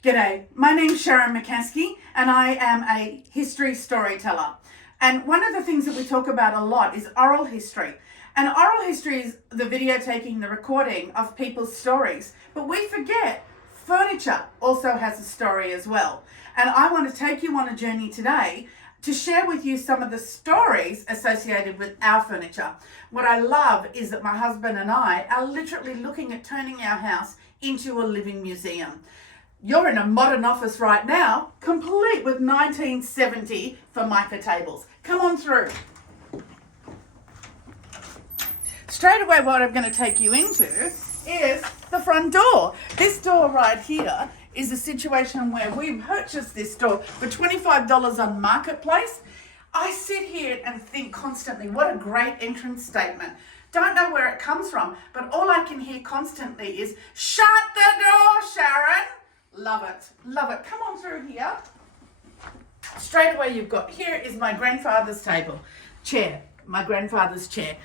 G'day, my name's Sharon McCaskey and I am a history storyteller. And one of the things that we talk about a lot is oral history. And oral history is the videotaking, the recording of people's stories. But we forget furniture also has a story as well. And I want to take you on a journey today to share with you some of the stories associated with our furniture. What I love is that my husband and I are literally looking at turning our house into a living museum. You're in a modern office right now, complete with 1970 Formica tables. Come on through. Straight away, what I'm going to take you into is the front door. This door right here is a situation where we purchased this door for $25 on Marketplace. I sit here and think constantly, what a great entrance statement. Don't know where it comes from, but all I can hear constantly is, shut the door, Sharon. Love it, love it. Come on through here. Straight away you've got, here is my grandfather's chair, my grandfather's chair.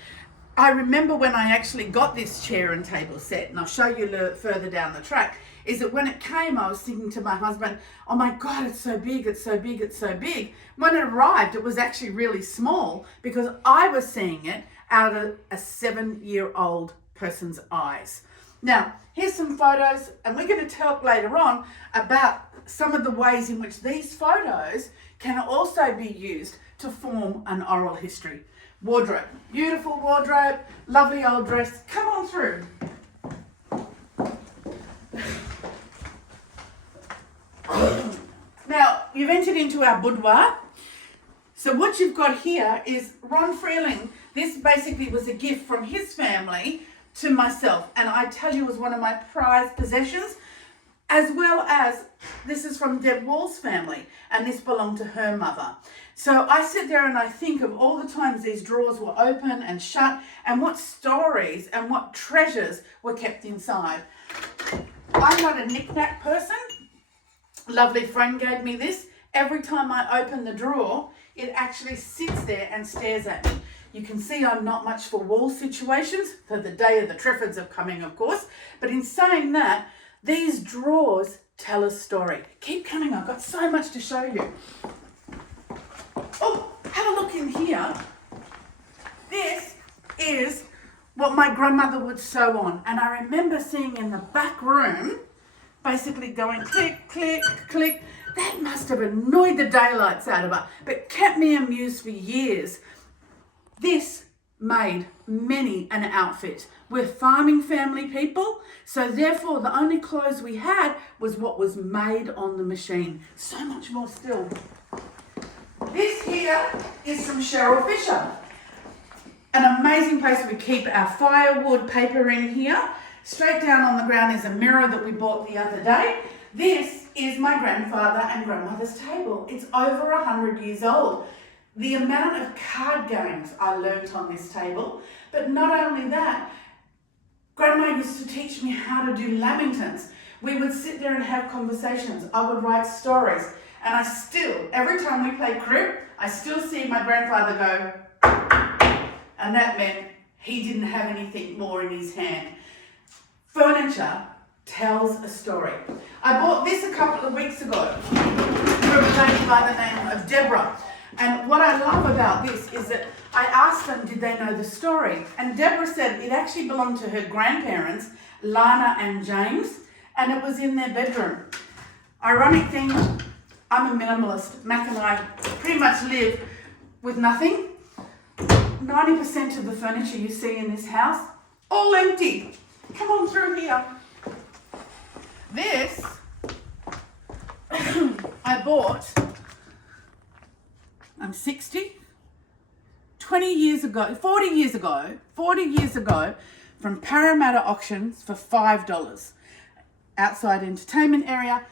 I remember when I actually got this chair and table set, and I'll show you a little further down the track, is that when it came, I was thinking to my husband, oh my God, it's so big, it's so big, it's so big. When it arrived, it was actually really small because I was seeing it out of a 7-year-old person's eyes. Now, here's some photos, and we're going to talk later on about some of the ways in which these photos can also be used to form an oral history. Wardrobe, beautiful wardrobe, lovely old dress. Come on through. Now, you've entered into our boudoir. So what you've got here is Ron Freeling. This basically was a gift from his family to myself, and I tell you, it was one of my prized possessions, as well as this is from Deb Wall's family, and this belonged to her mother. So I sit there and I think of all the times these drawers were open and shut, and what stories and what treasures were kept inside. I'm not a knick-knack person. Lovely friend gave me this. Every time I open the drawer, it actually sits there and stares at me. You can see I'm not much for wall situations, for the day of the Treffords are coming, of course. But in saying that, these drawers tell a story. Keep coming, I've got so much to show you. Oh, have a look in here. This is what my grandmother would sew on. And I remember seeing in the back room, basically going click, click, click. That must have annoyed the daylights out of her, but kept me amused for years. This made many an outfit. We're farming family people, so therefore the only clothes we had was what was made on the machine. So much more still. This here is from Cheryl Fisher. An amazing place we keep our firewood paper in here. Straight down on the ground is a mirror that we bought the other day. This is my grandfather and grandmother's table. It's over 100 years old. The amount of card games I learnt on this table, but not only that, Grandma used to teach me how to do lamingtons. We would sit there and have conversations. I would write stories, and I still, every time we play crib, I still see my grandfather go, and that meant he didn't have anything more in his hand. Furniture tells a story. I bought this a couple of weeks ago from a lady by the name of Deborah. And what I love about this is that I asked them, did they know the story? And Deborah said it actually belonged to her grandparents, Lana and James, and it was in their bedroom. Ironic thing, I'm a minimalist. Mac and I pretty much live with nothing. 90% of the furniture you see in this house, all empty. Come on through here. This, I bought, I'm 60, 40 years ago, from Parramatta Auctions for $5. Outside entertainment area,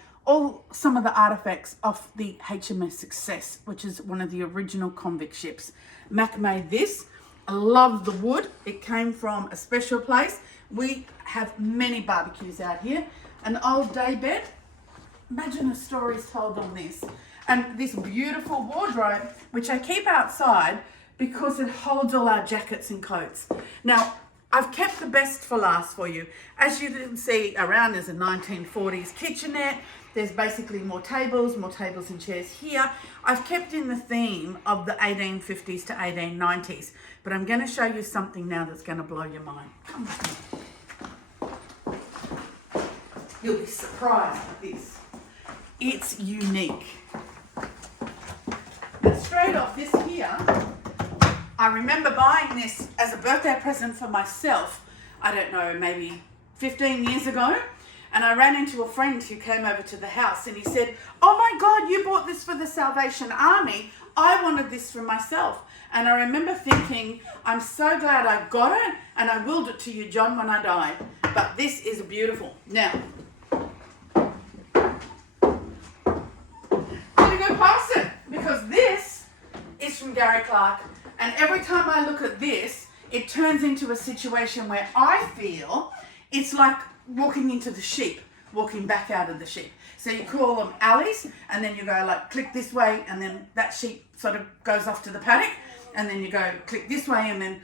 some of the artifacts of the HMS Success, which is one of the original convict ships. Mac made this. I love the wood. It came from a special place. We have many barbecues out here. An old day bed. Imagine the stories told on this. And this beautiful wardrobe, which I keep outside because it holds all our jackets and coats. Now, I've kept the best for last for you. As you can see around, there's a 1940s kitchenette. There's basically more tables and chairs here. I've kept in the theme of the 1850s to 1890s, but I'm going to show you something now that's going to blow your mind. Come with me. You'll be surprised at this. It's unique. Now, straight off this here, I remember buying this as a birthday present for myself, I don't know, maybe 15 years ago. And I ran into a friend who came over to the house and he said, "Oh my God, you bought this for the Salvation Army. I wanted this for myself." And I remember thinking, I'm so glad I got it and I willed it to you, John, when I die. But this is beautiful. Now, I'm going to go past it because this is from Gary Clark. And every time I look at this, it turns into a situation where I feel it's like walking into the sheep, walking back out of the sheep. So you call them alleys, and then you go like click this way, and then that sheep sort of goes off to the paddock, and then you go click this way, and then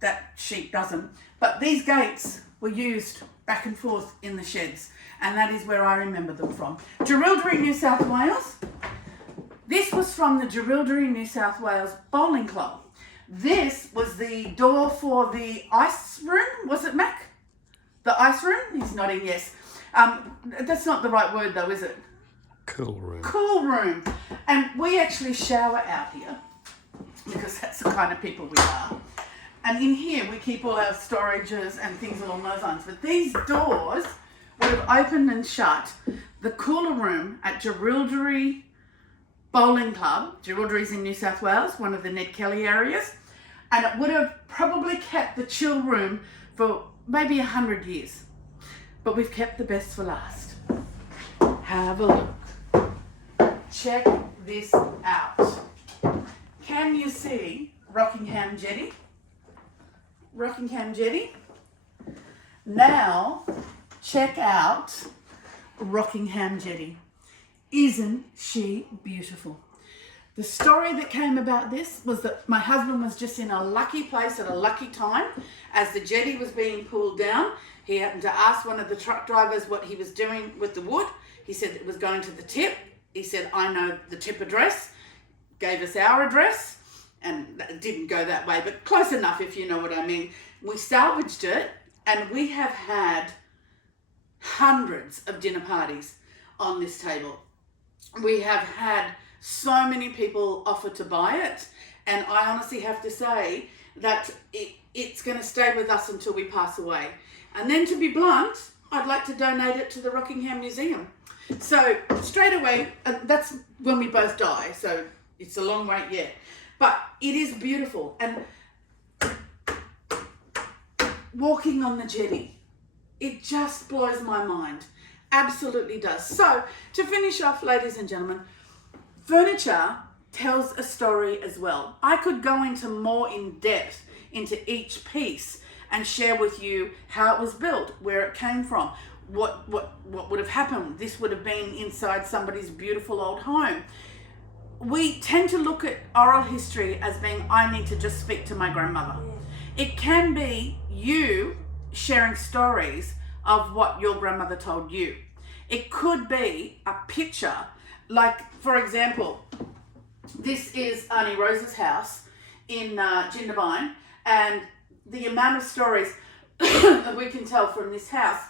that sheep doesn't. But these gates were used back and forth in the sheds, and that is where I remember them from. Jerilderie, New South Wales. This was from the Jerilderie, New South Wales Bowling Club. This was the door for the ice room, was it, Mac? The ice room? He's nodding yes. That's not the right word though, is it? Cool room. Cool room. And we actually shower out here because that's the kind of people we are. And in here we keep all our storages and things along those lines. But these doors would have opened and shut. The cooler room at Jerilderie Bowling Club, Jerilderie's in New South Wales, one of the Ned Kelly areas, and it would have probably kept the chill room for maybe 100 years. But we've kept the best for last. Have a look. Check this out. Can you see Rockingham Jetty? Rockingham Jetty. Now, check out Rockingham Jetty. Isn't she beautiful? The story that came about this was that my husband was just in a lucky place at a lucky time. As the jetty was being pulled down, he happened to ask one of the truck drivers what he was doing with the wood. He said it was going to the tip. He said, "I know the tip address." Gave us our address, and it didn't go that way, but close enough if you know what I mean. We salvaged it, and we have had hundreds of dinner parties on this table. We have had so many people offer to buy it, and I honestly have to say that it's going to stay with us until we pass away. And then, to be blunt, I'd like to donate it to the Rockingham Museum. So straight away, that's when we both die, so it's a long wait yet. But it is beautiful, and walking on the jetty, it just blows my mind. Absolutely does. So to finish off, ladies and gentlemen, furniture tells a story as well. I could go into more in depth into each piece and share with you how it was built, where it came from, what would have happened. This would have been inside somebody's beautiful old home. We tend to look at oral history as being, I need to just speak to my grandmother. It can be you sharing stories of what your grandmother told you. It could be a picture, like, for example, this is Auntie Rose's house in Jindabyne, and the amount of stories that we can tell from this house.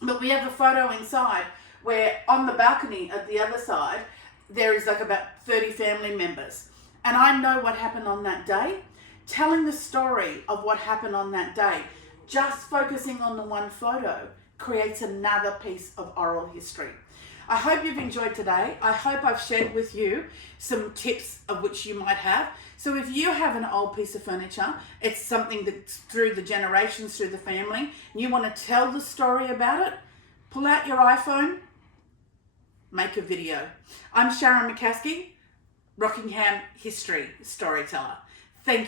But we have a photo inside where on the balcony at the other side, there is like about 30 family members. And I know what happened on that day. Telling the story of what happened on that day, just focusing on the one photo, creates another piece of oral history. I hope you've enjoyed today. I hope I've shared with you some tips of which you might have. So if you have an old piece of furniture, it's something that's through the generations, through the family, and you want to tell the story about it, pull out your iPhone, make a video. I'm Sharon McCaskey, Rockingham History Storyteller.